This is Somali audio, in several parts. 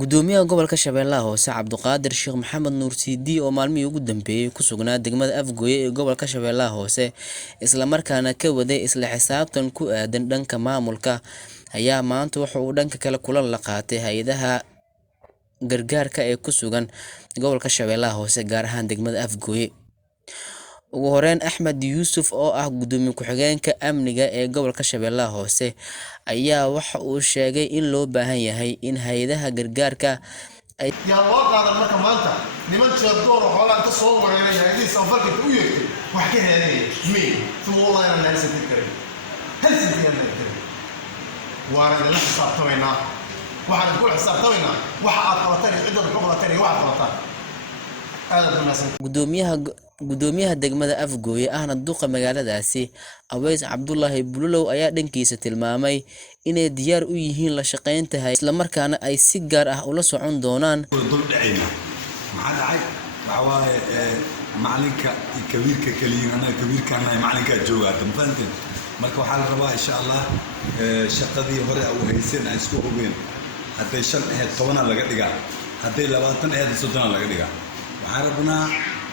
Gudoomiyaha Gobolka Shabeellaha Hoose Cabduqaadir Sheekh Maxamed Nuur Siidi oo maalmihii ugu dambeeyay ku sugnaa degmada Afgoye ee gobolka Shabeellaha Hoose isla markaana ka waday isla xisaabtan ku aadan dhanka maamulka ayaa maanta waxa uu dhanka kale kulan la qaatay hay'adaha gargaarka ee ku sugan gobolka Shabeellaha Hoose gaar ahaan degmada Afgoye. Ugu horeyn Axmed Yuusuf oo ah gudoomiye ku-xigeenka amniga ee gobolka Shabeellaha Hoose ayaa waxa uu sheegay in loo baahan yahay in hay'adaha gargaarka ay yaa loo qaadan marka maanta niman jeebdoon oo xoolaha inta soo wareeray hay'adihi safarka u yeertay wax ka heedanaya meel tuulayna naasan karin hal sidii aan karin waana la xisaabtamaynaa waxaan ku xisaabtamaynaa waxa aad qabataan cidda ku qabataan iyo waxa qabataan aad maasan gudoomiyaha degmada Afgoye ahna duqa magaaladaasi Aweys Cabdullaahi Bululow ayaa dhankiisa tilmaamay inay diyaar u yihiin la shaqeynta isla markaana ay si gaar ah ula socon doonaan macalinka kabiirka kaliya ana kabiirkana macalinka jooga dambantin marka waxa la rabaa insha Allah shaqadii hore u haysan ay isku hubeen haday 5 ahayd 10 laga dhigaa haday 20 ahayd 30 laga dhigaa waxaan rabnaa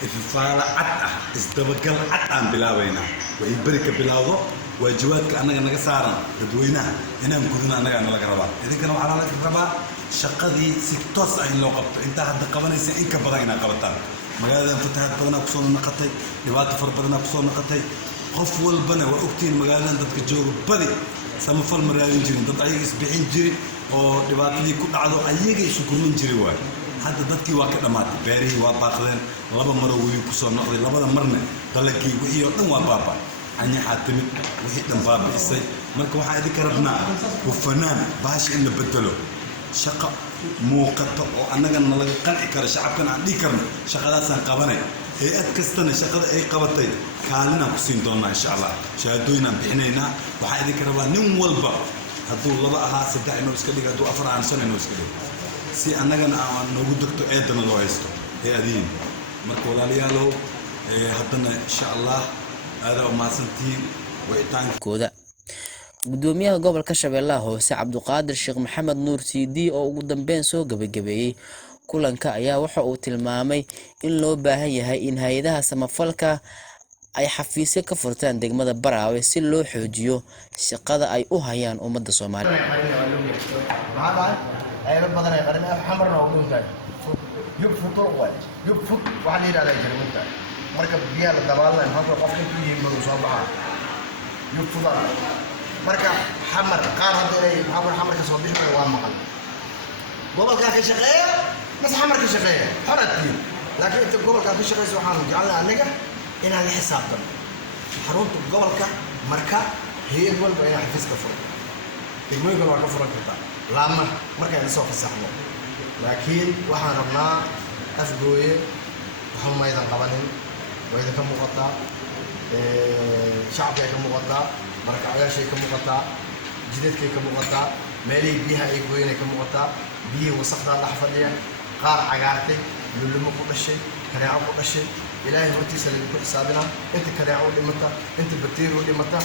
ifaala cad isdabagal cad aan bilaabayna way barika bilaawdo waajibaadka anaga naga saaran dadweynaha inaan gudana anaga laga rabaa idinkana waxa la rabaa shaqadii si toos ah in loo qabto inta hadda qabanaysa in ka badan inaad qabataan magaalada fatahaad badan ku soo noqotay dhibaato far badan ku soo noqotay qof walbana waa ogtiin magaalada dadka jooga badi samafal maraadin jirin dad ayaga isbixin jirin oo dhibaatadii ku dhacdo ayaga isu gurmin jiray waa hadda dadkii waa ka dhamaatay beerihii waa baaqdeen laba mar oo ku soo noqday labada marna dalagii wixii oo dhan waa baaba anya xaatimid wixii dhan baabiisay marka waxa idin ka rabnaa hufanaan baash in la bedelo shaqo muuqato oo annaga laga qanci karo shacabkan aan dhigi karno shaqadaasaan qabanay hay'ad kastana shaqada ay qabatay kaalina ku siin doonaa insha Allah shahaadooyin aan bixinaynaa waxa idin ka rabaa nin walba hadduu laba ahaa saddex inuu iska dhigo hadduu afar aan shan inuu iska dhigo si annagana aan noogu degto eedana loo haysto hay'adiin marka walaalayaalow haddana insha Allah aad u mahadsantiin wicitaankooda. Gudoomiyaha gobolka Shabeellaha Hoose Cabduqaadir Sheekh Maxamed Nuur Siidi oo ugu dambeyn soo gabagabeeyay kulanka ayaa waxa uu tilmaamay in loo baahan yahay in hay'adaha samafalka ay xafiisyo ka furtaan degmada Baraawe si loo xoojiyo shaqada ay u hayaan ummadda Soomaaliyeed. ayba badan ay qarin xamarna oo dhuntaay yubfut waxa la yiraahdaa jirmada marka biyaha la dabaalan halka qofka intuu yimaado soo baxa yubfut marka xamar qaar haday xamar ka soo bixi waa maqan gobolka ka shaqeeya mas xamar ka shaqeeya xaradii laakiin inta gobolka ka shaqeeyo waxaan jecelnahay aniga inaan la xisaabtan xarunta gobolka marka hay'ad walba ay xafiis ka furo degmooyinka waa ka furan kartaa lama marka ay soo fasaxmo laakiin waxaan rabnaa Afgoye waxaan ma idan qabanin way ka muuqataa shacabka ka muuqataa marka ayaashay ka muuqataa jidadkay ka muuqataa meelay biyaha ay gooyeen ka muuqataa biyo wasaqda dhax fadhiya qaar cagaartay lulumo ku dhashay kanaaco ku dhashay ilaahay hortiisa lagu xisaabina inta kanaaco dhimata inta bakteeriyo dhimata